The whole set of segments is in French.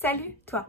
Salut toi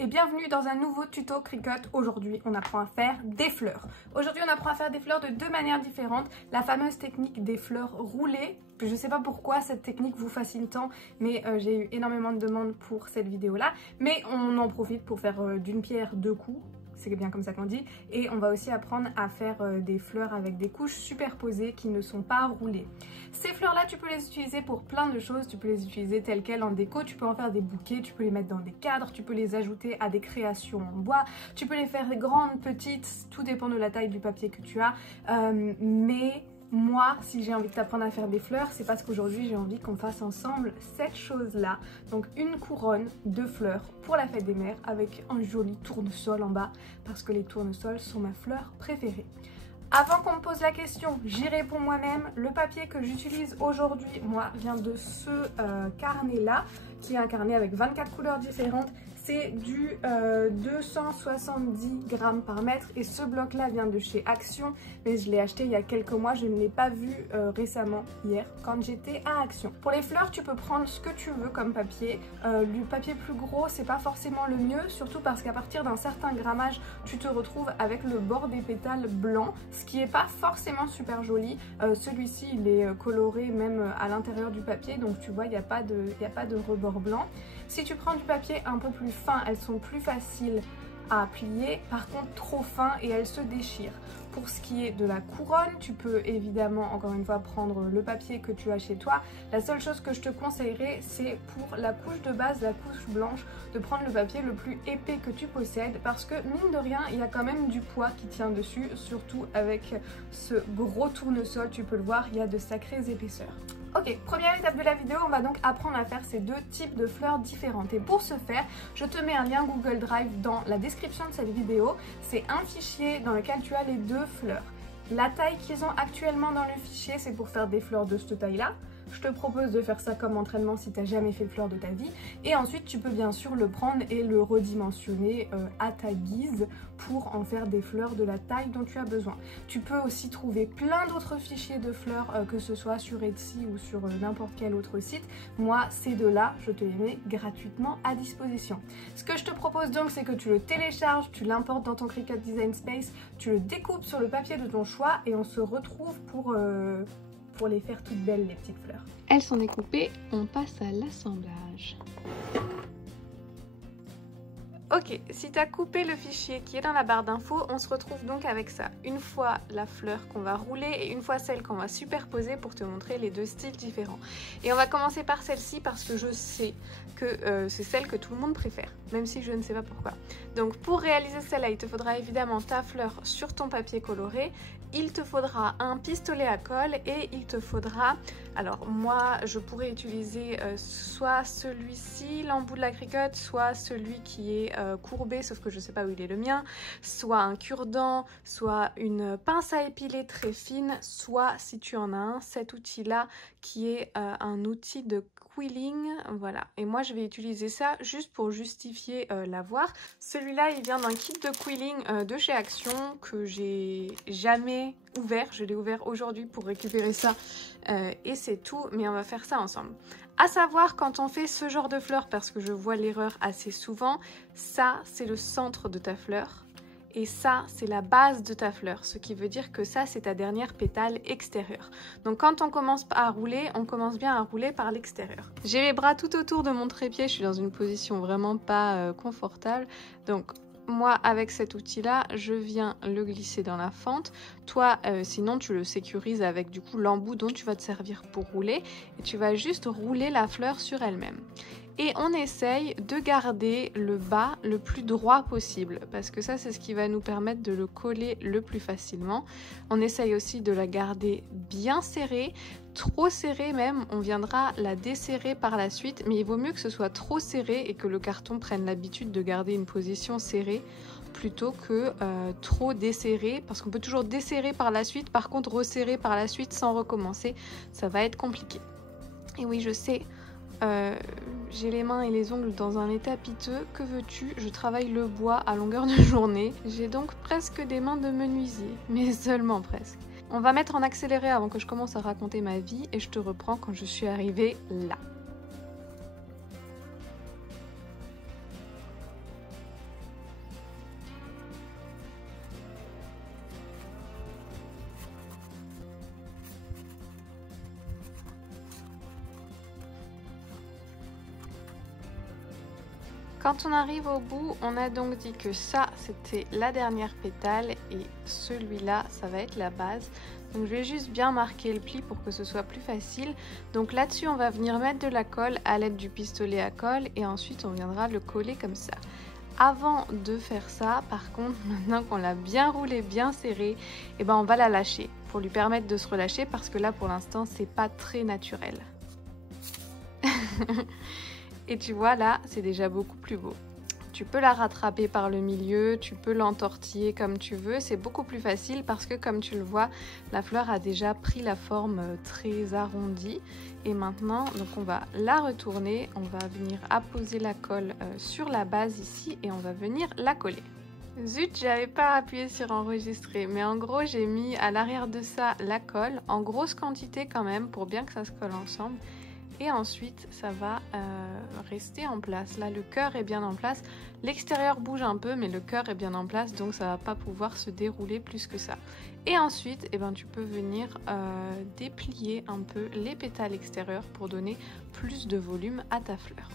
et bienvenue dans un nouveau tuto Cricut. Aujourd'hui on apprend à faire des fleurs. Aujourd'hui on apprend à faire des fleurs de deux manières différentes. La fameuse technique des fleurs roulées. Je ne sais pas pourquoi cette technique vous fascine tant, mais j'ai eu énormément de demandes pour cette vidéo là. Mais on en profite pour faire d'une pierre deux coups. C'est bien comme ça qu'on dit. Et on va aussi apprendre à faire des fleurs avec des couches superposées qui ne sont pas roulées. Ces fleurs là tu peux les utiliser pour plein de choses. Tu peux les utiliser telles quelles en déco, tu peux en faire des bouquets, tu peux les mettre dans des cadres, tu peux les ajouter à des créations en bois, tu peux les faire grandes, petites, tout dépend de la taille du papier que tu as. Mais moi, si j'ai envie de t'apprendre à faire des fleurs, c'est parce qu'aujourd'hui j'ai envie qu'on fasse ensemble cette chose-là. Donc une couronne de fleurs pour la fête des mères avec un joli tournesol en bas parce que les tournesols sont ma fleur préférée. Avant qu'on me pose la question, j'y réponds moi-même. Le papier que j'utilise aujourd'hui, moi, vient de ce carnet-là, qui est un carnet avec 24 couleurs différentes. C'est du 270 grammes par mètre et ce bloc là vient de chez Action, mais je l'ai acheté il y a quelques mois, je ne l'ai pas vu récemment, hier, quand j'étais à Action. Pour les fleurs, tu peux prendre ce que tu veux comme papier. Du papier plus gros, c'est pas forcément le mieux, surtout parce qu'à partir d'un certain grammage, tu te retrouves avec le bord des pétales blanc, ce qui est pas forcément super joli. Celui-ci, il est coloré même à l'intérieur du papier, donc tu vois, il n'y a pas de rebord blanc. Si tu prends du papier un peu plus fin, elles sont plus faciles à plier, par contre trop fin et elles se déchirent. Pour ce qui est de la couronne, tu peux évidemment encore une fois prendre le papier que tu as chez toi. La seule chose que je te conseillerais, c'est pour la couche de base, la couche blanche, de prendre le papier le plus épais que tu possèdes parce que mine de rien, il y a quand même du poids qui tient dessus, surtout avec ce gros tournesol, tu peux le voir, il y a de sacrées épaisseurs. Ok, première étape de la vidéo, on va donc apprendre à faire ces deux types de fleurs différentes. Et pour ce faire, je te mets un lien Google Drive dans la description de cette vidéo. C'est un fichier dans lequel tu as les deux fleurs. La taille qu'ils ont actuellement dans le fichier, c'est pour faire des fleurs de cette taille-là. Je te propose de faire ça comme entraînement si tu n'as jamais fait de fleurs de ta vie. Et ensuite, tu peux bien sûr le prendre et le redimensionner à ta guise pour en faire des fleurs de la taille dont tu as besoin. Tu peux aussi trouver plein d'autres fichiers de fleurs, que ce soit sur Etsy ou sur n'importe quel autre site. Moi, ces deux-là, je te les mets gratuitement à disposition. Ce que je te propose donc, c'est que tu le télécharges, tu l'importes dans ton Cricut Design Space, tu le découpes sur le papier de ton choix et on se retrouve pour les faire toutes belles, les petites fleurs. Elles sont découpées, on passe à l'assemblage. Ok, si tu as coupé le fichier qui est dans la barre d'infos, on se retrouve donc avec ça. Une fois la fleur qu'on va rouler et une fois celle qu'on va superposer pour te montrer les deux styles différents. Et on va commencer par celle-ci parce que je sais que c'est celle que tout le monde préfère, même si je ne sais pas pourquoi. Donc pour réaliser celle-là, il te faudra évidemment ta fleur sur ton papier coloré. Il te faudra un pistolet à colle et il te faudra, alors moi je pourrais utiliser soit celui-ci, l'embout de la Cricut, soit celui qui est courbé, sauf que je ne sais pas où il est le mien, soit un cure-dent, soit une pince à épiler très fine, soit si tu en as un, cet outil-là qui est un outil de quilling, voilà. Et moi je vais utiliser ça juste pour justifier l'avoir. Celui-là il vient d'un kit de quilling de chez Action que j'ai jamais ouvert. Je l'ai ouvert aujourd'hui pour récupérer ça et c'est tout, mais on va faire ça ensemble. À savoir, quand on fait ce genre de fleurs, parce que je vois l'erreur assez souvent, ça c'est le centre de ta fleur. Et ça, c'est la base de ta fleur, ce qui veut dire que ça, c'est ta dernière pétale extérieure. Donc quand on commence à rouler, on commence bien à rouler par l'extérieur. J'ai les bras tout autour de mon trépied, je suis dans une position vraiment pas confortable. Donc moi, avec cet outil-là, je viens le glisser dans la fente. Toi, sinon, tu le sécurises avec du coup l'embout dont tu vas te servir pour rouler. Et tu vas juste rouler la fleur sur elle-même. Et on essaye de garder le bas le plus droit possible parce que ça c'est ce qui va nous permettre de le coller le plus facilement. On essaye aussi de la garder bien serrée, trop serrée même, on viendra la desserrer par la suite, mais il vaut mieux que ce soit trop serré et que le carton prenne l'habitude de garder une position serrée plutôt que trop desserré, parce qu'on peut toujours desserrer par la suite, par contre resserrer par la suite sans recommencer, ça va être compliqué. Et oui, je sais, j'ai les mains et les ongles dans un état piteux, que veux-tu, je travaille le bois à longueur de journée, j'ai donc presque des mains de menuisier, mais seulement presque. On va mettre en accéléré avant que je commence à raconter ma vie et je te reprends quand je suis arrivée là. Quand on arrive au bout, on a donc dit que ça, c'était la dernière pétale et celui-là, ça va être la base. Donc je vais juste bien marquer le pli pour que ce soit plus facile. Donc là-dessus, on va venir mettre de la colle à l'aide du pistolet à colle et ensuite on viendra le coller comme ça. Avant de faire ça, par contre, maintenant qu'on l'a bien roulé, bien serré, eh ben on va la lâcher pour lui permettre de se relâcher parce que là pour l'instant c'est pas très naturel. Et tu vois là, c'est déjà beaucoup plus beau. Tu peux la rattraper par le milieu, tu peux l'entortiller comme tu veux, c'est beaucoup plus facile parce que comme tu le vois, la fleur a déjà pris la forme très arrondie. Et maintenant, donc on va la retourner, on va venir apposer la colle sur la base ici et on va venir la coller. Zut, j'avais pas appuyé sur enregistrer, mais en gros j'ai mis à l'arrière de ça la colle, en grosse quantité quand même pour bien que ça se colle ensemble. Et ensuite ça va rester en place. Là le cœur est bien en place, l'extérieur bouge un peu mais le cœur est bien en place donc ça va pas pouvoir se dérouler plus que ça. Et ensuite eh ben, tu peux venir déplier un peu les pétales extérieurs pour donner plus de volume à ta fleur.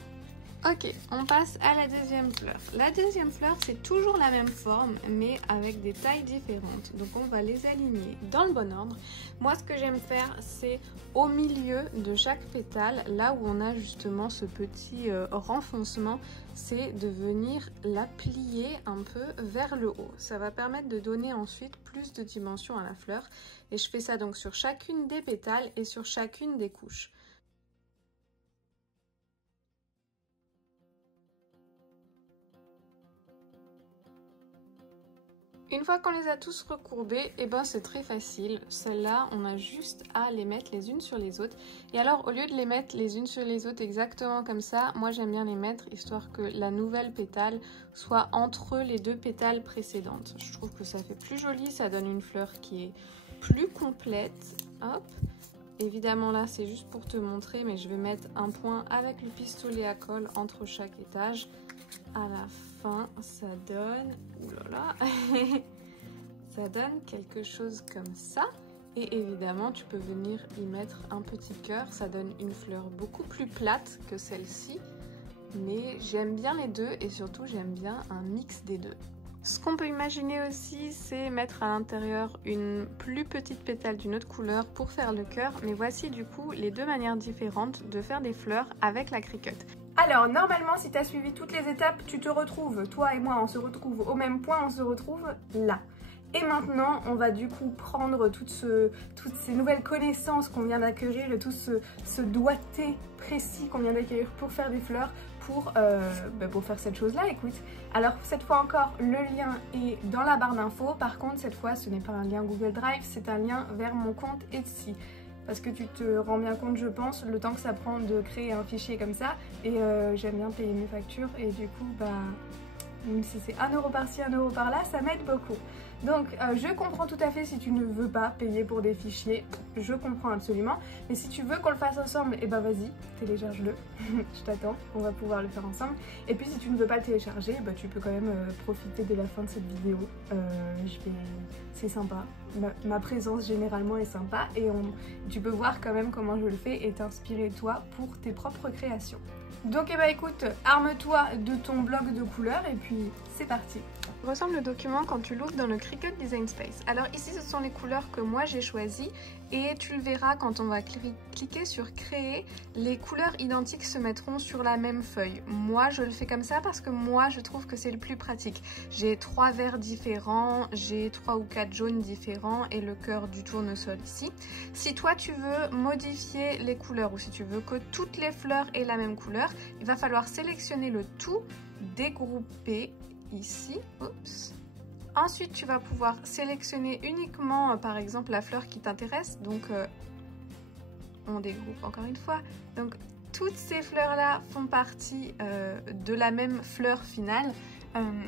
Ok, on passe à la deuxième fleur. La deuxième fleur, c'est toujours la même forme, mais avec des tailles différentes. Donc on va les aligner dans le bon ordre. Moi, ce que j'aime faire, c'est au milieu de chaque pétale, là où on a justement ce petit renfoncement, c'est de venir la plier un peu vers le haut. Ça va permettre de donner ensuite plus de dimension à la fleur. Et je fais ça donc sur chacune des pétales et sur chacune des couches. Une fois qu'on les a tous recourbés, et ben c'est très facile. Celles-là, on a juste à les mettre les unes sur les autres. Et alors, au lieu de les mettre les unes sur les autres exactement comme ça, moi j'aime bien les mettre histoire que la nouvelle pétale soit entre les deux pétales précédentes. Je trouve que ça fait plus joli, ça donne une fleur qui est plus complète. Hop. Évidemment là, c'est juste pour te montrer, mais je vais mettre un point avec le pistolet à colle entre chaque étage. À la fin, ça donne, oulala, ça donne quelque chose comme ça. Et évidemment, tu peux venir y mettre un petit cœur. Ça donne une fleur beaucoup plus plate que celle-ci. Mais j'aime bien les deux et surtout, j'aime bien un mix des deux. Ce qu'on peut imaginer aussi, c'est mettre à l'intérieur une plus petite pétale d'une autre couleur pour faire le cœur. Mais voici du coup les deux manières différentes de faire des fleurs avec la Cricut. Alors normalement si tu as suivi toutes les étapes, tu te retrouves, toi et moi on se retrouve au même point, on se retrouve là. Et maintenant on va du coup prendre toutes ces nouvelles connaissances qu'on vient d'acquérir et tout ce doigté précis qu'on vient d'acquérir pour faire des fleurs, pour faire cette chose là. Écoute, alors cette fois encore le lien est dans la barre d'infos, par contre cette fois ce n'est pas un lien Google Drive, c'est un lien vers mon compte Etsy. Parce que tu te rends bien compte, je pense, le temps que ça prend de créer un fichier comme ça. Et j'aime bien payer mes factures. Et du coup, même si c'est 1 euro par-ci, 1 euro par-là, ça m'aide beaucoup. Donc, je comprends tout à fait si tu ne veux pas payer pour des fichiers. Je comprends absolument. Mais si tu veux qu'on le fasse ensemble, eh ben vas-y, télécharge-le. Je t'attends, on va pouvoir le faire ensemble. Et puis, si tu ne veux pas le télécharger, tu peux quand même profiter de la fin de cette vidéo. C'est sympa. Ma présence généralement est sympa et tu peux voir quand même comment je le fais et t'inspirer toi pour tes propres créations. Donc écoute, arme-toi de ton bloc de couleurs et puis c'est parti. Ressemble le document quand tu l'ouvres dans le Cricut Design Space. Alors ici ce sont les couleurs que moi j'ai choisies et tu le verras quand on va cliquer sur créer, les couleurs identiques se mettront sur la même feuille. Moi je le fais comme ça parce que moi je trouve que c'est le plus pratique. J'ai 3 verts différents, j'ai 3 ou 4 jaunes différents et le cœur du tournesol ici. Si toi tu veux modifier les couleurs ou si tu veux que toutes les fleurs aient la même couleur, il va falloir sélectionner le tout, dégrouper ici, oups. Ensuite, tu vas pouvoir sélectionner uniquement, par exemple, la fleur qui t'intéresse. Donc, on dégroupe encore une fois. Donc, toutes ces fleurs-là font partie de la même fleur finale.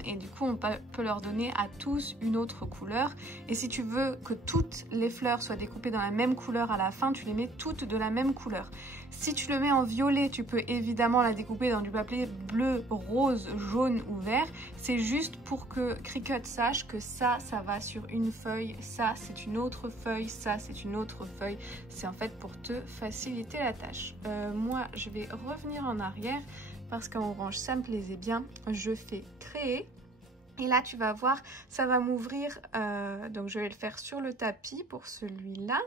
Et du coup, on peut leur donner à tous une autre couleur. Et si tu veux que toutes les fleurs soient découpées dans la même couleur à la fin, tu les mets toutes de la même couleur. Si tu le mets en violet, tu peux évidemment la découper dans du papier bleu, rose, jaune ou vert. C'est juste pour que Cricut sache que ça va sur une feuille, ça c'est une autre feuille, ça c'est une autre feuille. C'est en fait pour te faciliter la tâche. Moi, je vais revenir en arrière parce qu'en orange ça me plaisait bien. Je fais créer. Et là tu vas voir, ça va m'ouvrir, donc je vais le faire sur le tapis pour celui-là.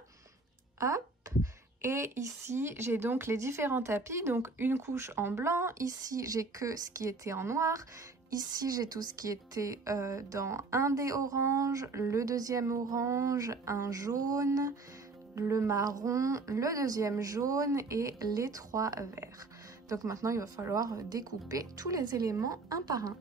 Hop. Et ici j'ai donc les différents tapis, donc une couche en blanc. Ici j'ai que ce qui était en noir. Ici j'ai tout ce qui était dans un des oranges, le deuxième orange, un jaune, le marron, le deuxième jaune et les 3 verts. Donc maintenant il va falloir découper tous les éléments un par un.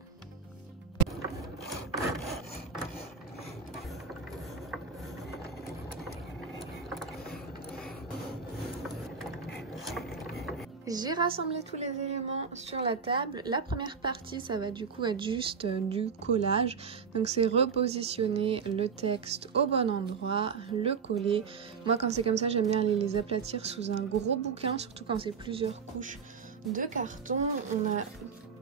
J'ai rassemblé tous les éléments sur la table. La première partie, ça va du coup être juste du collage. Donc c'est repositionner le texte au bon endroit, le coller. Moi quand c'est comme ça, j'aime bien aller les aplatir sous un gros bouquin, surtout quand c'est plusieurs couches de carton. On a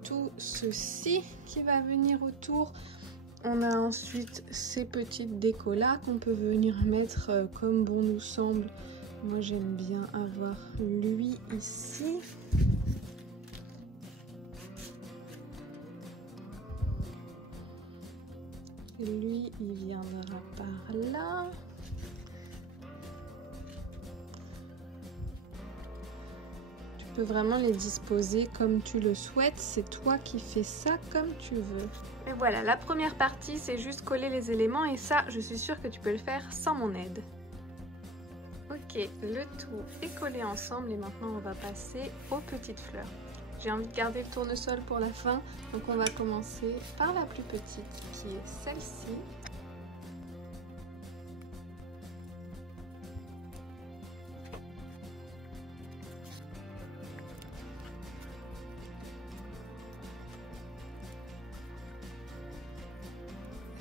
tout ceci qui va venir autour. On a ensuite ces petites décos là qu'on peut venir mettre comme bon nous semble. Moi j'aime bien avoir lui ici. Lui il viendra par là. Tu peux vraiment les disposer comme tu le souhaites. C'est toi qui fais ça comme tu veux. Et voilà, la première partie c'est juste coller les éléments et ça je suis sûre que tu peux le faire sans mon aide. Ok, le tout est collé ensemble et maintenant on va passer aux petites fleurs. J'ai envie de garder le tournesol pour la fin, donc on va commencer par la plus petite qui est celle-ci.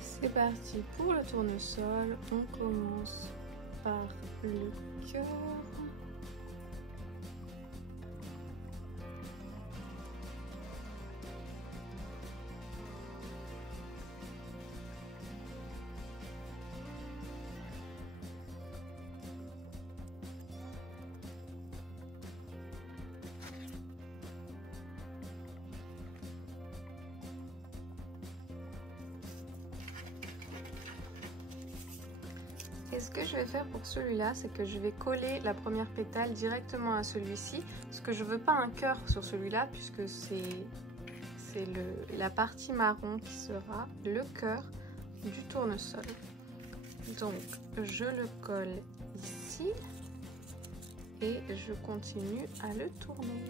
C'est parti pour le tournesol, on commence par le cœur. Et ce que je vais faire pour celui-là, c'est que je vais coller la première pétale directement à celui-ci, parce que je veux pas un cœur sur celui-là, puisque c'est la partie marron qui sera le cœur du tournesol. Donc je le colle ici et je continue à le tourner.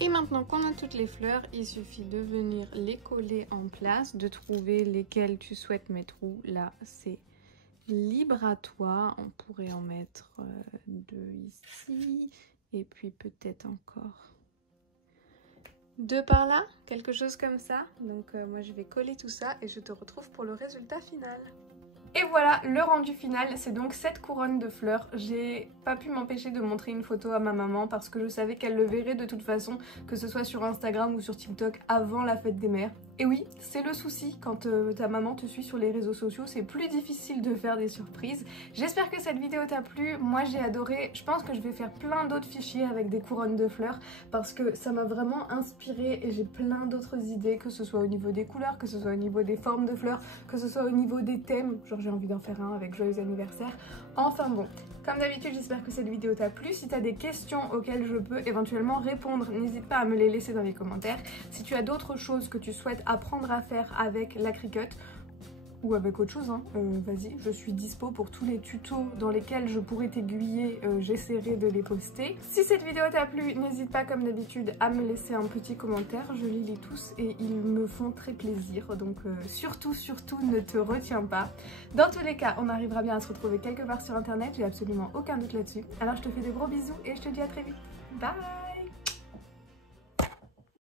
Et maintenant qu'on a toutes les fleurs, il suffit de venir les coller en place, de trouver lesquelles tu souhaites mettre où. Là, c'est libre à toi. On pourrait en mettre 2 ici et puis peut-être encore 2 par là, quelque chose comme ça. Donc moi, je vais coller tout ça et je te retrouve pour le résultat final. Et voilà, le rendu final, c'est donc cette couronne de fleurs. J'ai pas pu m'empêcher de montrer une photo à ma maman parce que je savais qu'elle le verrait de toute façon, que ce soit sur Instagram ou sur TikTok avant la fête des mères. Et oui, c'est le souci quand ta maman te suit sur les réseaux sociaux, c'est plus difficile de faire des surprises. J'espère que cette vidéo t'a plu, moi j'ai adoré. Je pense que je vais faire plein d'autres fichiers avec des couronnes de fleurs parce que ça m'a vraiment inspirée et j'ai plein d'autres idées, que ce soit au niveau des couleurs, que ce soit au niveau des formes de fleurs, que ce soit au niveau des thèmes, genre j'ai envie d'en faire un avec joyeux anniversaire. Enfin bon, comme d'habitude j'espère que cette vidéo t'a plu. Si tu as des questions auxquelles je peux éventuellement répondre, n'hésite pas à me les laisser dans les commentaires. Si tu as d'autres choses que tu souhaites apprendre à faire avec la Cricut ou avec autre chose, hein, vas-y, je suis dispo pour tous les tutos dans lesquels je pourrais t'aiguiller, j'essaierai de les poster. Si cette vidéo t'a plu, n'hésite pas comme d'habitude à me laisser un petit commentaire, je les lis tous et ils me font très plaisir, donc surtout ne te retiens pas. Dans tous les cas, on arrivera bien à se retrouver quelque part sur internet, j'ai absolument aucun doute là-dessus. Alors je te fais de gros bisous et je te dis à très vite. Bye!